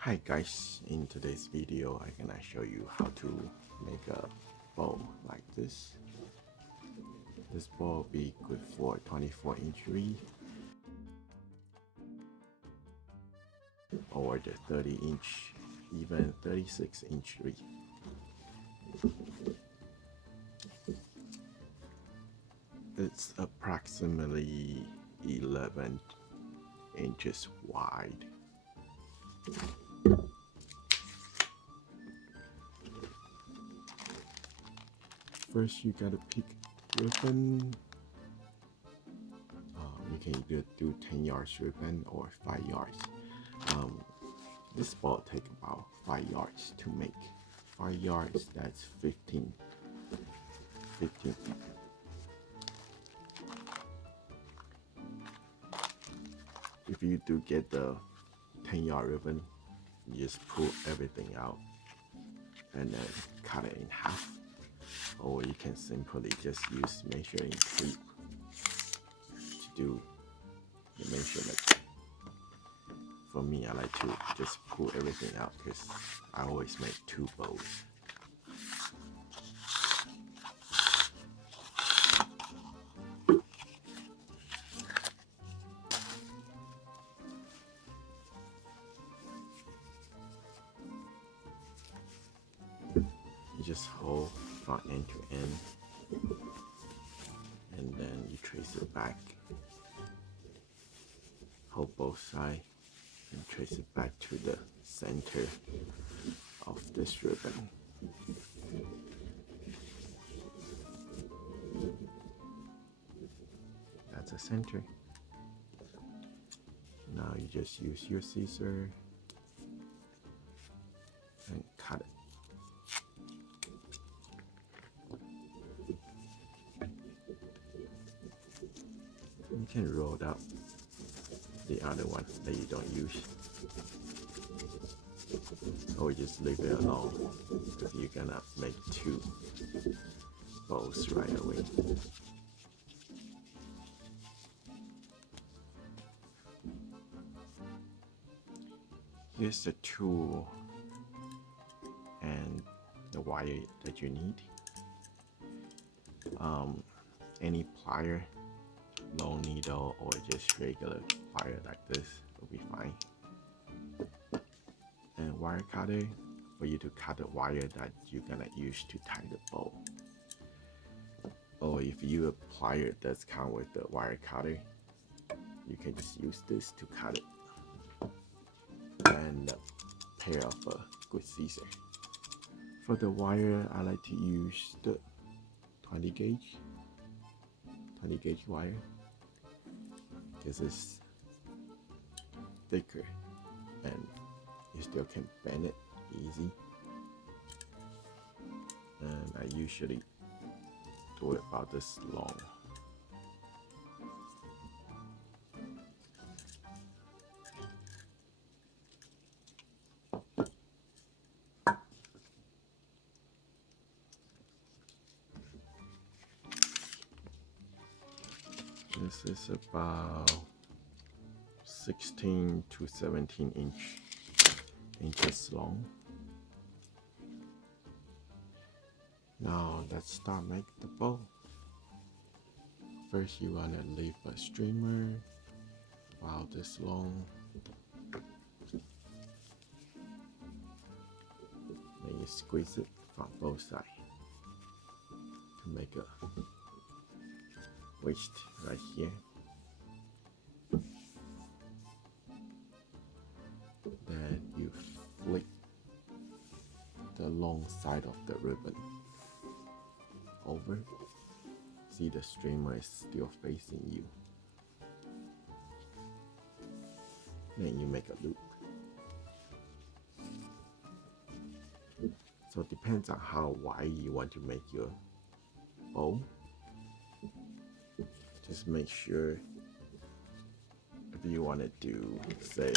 Hi guys, in today's video I'm gonna show you how to make a bow like this. This bow will be good for 24-inch reed or the 30-inch, even 36-inch reed. It's approximately 11 inches wide. First, you gotta pick ribbon. You can either do 10 yards ribbon or 5 yards. This ball take about 5 yards to make. 5 yards, that's 15. If you do get the 10-yard ribbon, you just pull everything out and then cut it in half. Or you can simply just use measuring tape to do the measurement. For me, I like to just pull everything out because I always make 2 bows. You just hold from end to end, and then you trace it back. Hold both sides and trace it back to the center of this ribbon. That's the center. Now you just use your scissor and cut it. You can roll out the other one that you don't use, or just leave it alone because you're gonna make 2 bows right away. Here's the tool and the wire that you need. Any plier, long needle, or just regular wire like this will be fine. And wire cutter for you to cut the wire that you're gonna use to tie the bow. Or if you a plier that's come with the wire cutter, you can just use this to cut it. And a pair of good scissors. For the wire, I like to use the 20 gauge wire because it's thicker and you still can bend it easy. And I usually do it about this long. This is about 16 to 17 inches long. Now let's start making the bow. First, you wanna leave a streamer about this long. Then you squeeze it from both sides to make a waist right here. Then you flick the long side of the ribbon over. See, the streamer is still facing you. Then you make a loop. So it depends on how wide you want to make your bow. Just make sure if you want to do, say,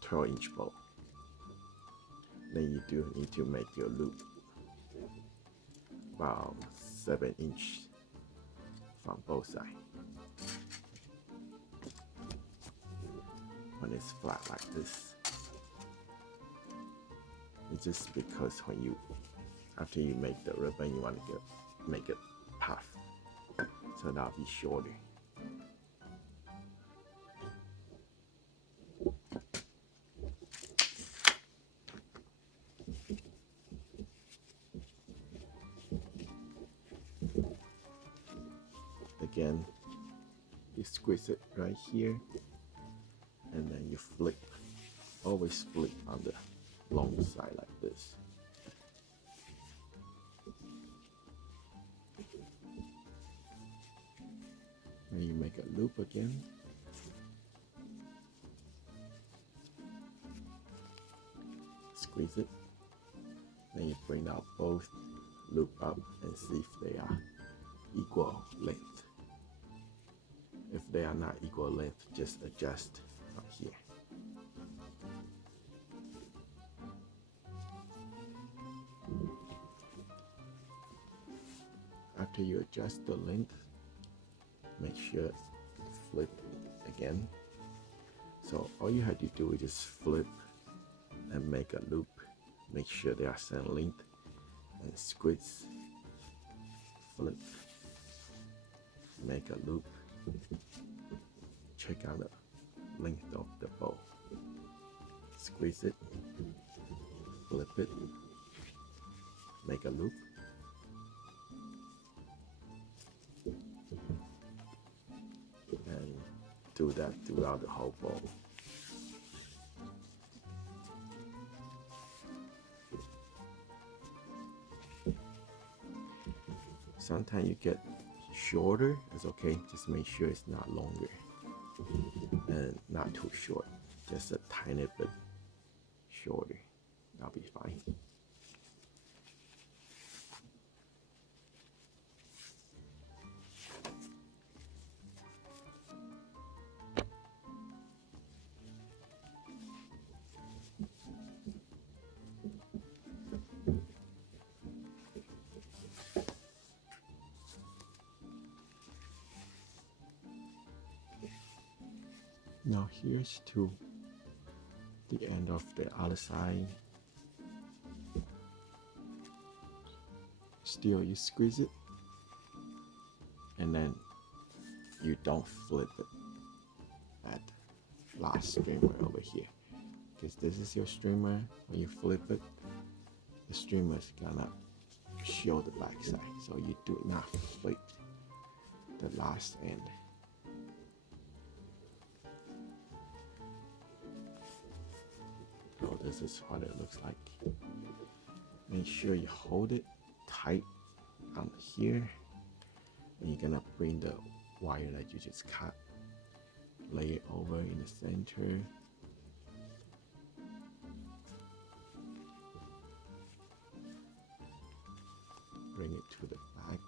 12-inch bow, then you do need to make your loop about 7 inches from both sides. it's flat like this. It's just because when you, after you make the ribbon, you want to make it puff, so that'll be shorter. Again, you squeeze it right here, and then you flip. Always flip on the long side like this. Then you make a loop again. Squeeze it. Then you bring out both loop up and see if they are equal length. If they are not equal length, just adjust from here. After you adjust the length, make sure it's flip again. So all you have to do is just flip and make a loop. Make sure they are same length, and squeeze, flip, make a loop. Check out the length of the bow. Squeeze it, flip it, make a loop. And do that throughout the whole bow. Sometimes you get shorter, it's okay, just make sure it's not longer and not too short, just a tiny bit shorter, that'll be fine. Now here's to the end of the other side. Still, you squeeze it, and then you don't flip it at last streamer over here, because this is your streamer. When you flip it, the streamer is gonna show the back side, so you do not flip the last end. So this is what it looks like. Make sure you hold it tight on here, and you're gonna bring the wire that you just cut, lay it over in the center. Bring it to the back.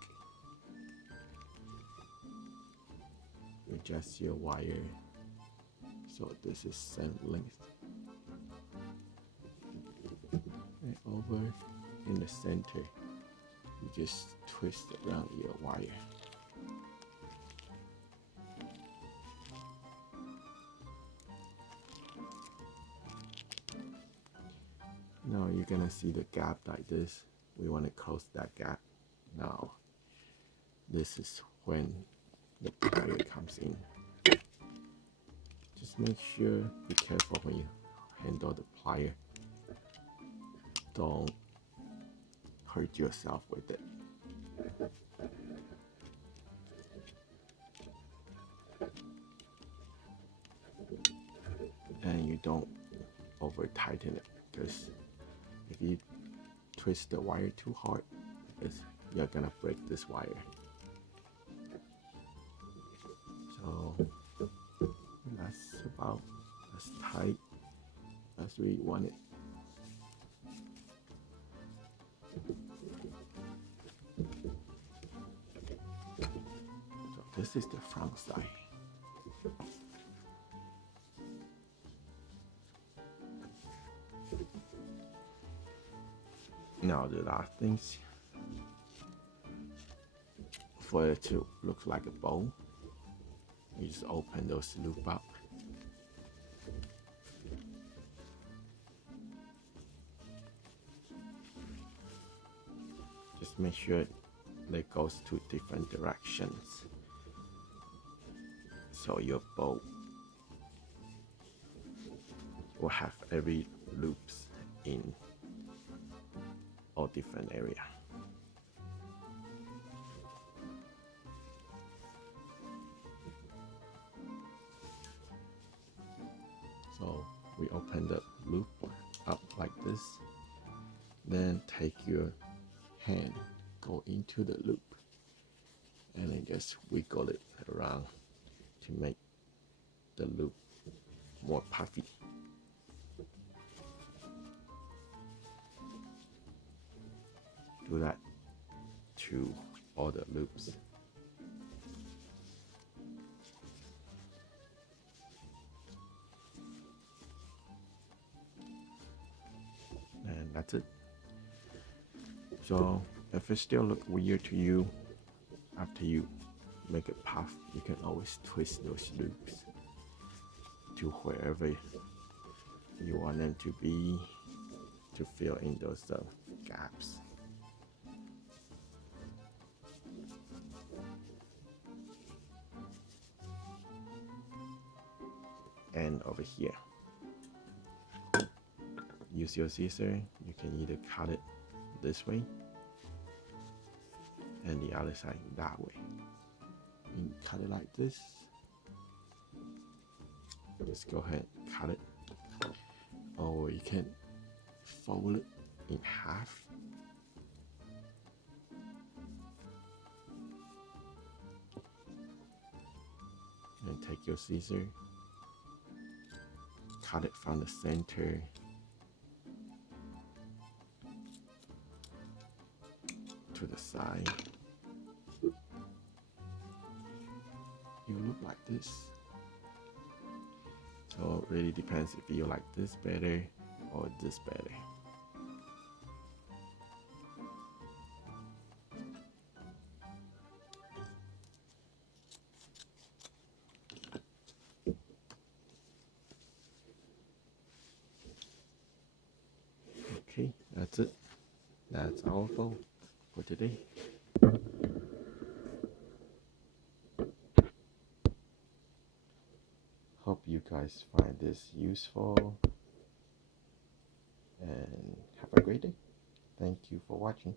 Adjust your wire so this is same length. And over in the center, you just twist around your wire. Now you're gonna see the gap like this. We want to close that gap. Now this is when the plier comes in. Just make sure, be careful when you handle the plier. Don't hurt yourself with it. And you don't over tighten it, because if you twist the wire too hard, you're gonna break this wire. So that's about as tight as we want it. So this is the front side. Now the last things, for it to look like a bow, you just open those loop up just make sure it goes to different directions, so your bow will have every loops in all different area. So we open the loop up like this, then take your hand, go into the loop, and then just wiggle it around to make the loop more puffy. Do that to all the loops. And that's it. So if it still look weird to you after you make it puff, you can always twist those loops to wherever you want them to be, to fill in those gaps. And over here, use your scissor. You can either cut it this way and the other side that way. You cut it like this. Just go ahead and cut it. Or you can fold it in half. And take your scissor, cut it from the center to the side. You look like this. So it really depends if you like this better or this better. Okay, that's it. That's all for today. Hope you guys find this useful and have a great day. Thank you for watching.